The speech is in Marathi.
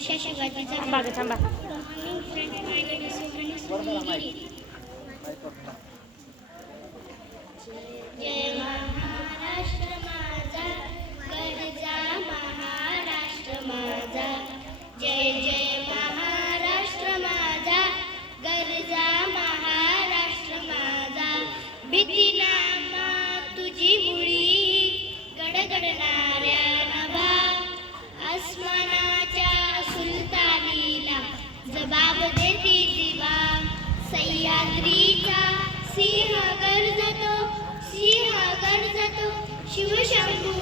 वर्षा शिवाजीचा थांबा. Morning friend, my name is Suhani Songiri. जय महाराष्ट्र माझा, गरजा महाराष्ट्र माझा. जय जय महाराष्ट्र माझा, गरजा महाराष्ट्र माझा. भीतीनामा तुझी मुळी, गडगडणाऱ्या नभा. आसमानाच्या सुलतानीला जबाब देती दिवा. सह्याद्रीचा सिंह गर्जतो, सिंह गर्जतो, शिवशंभू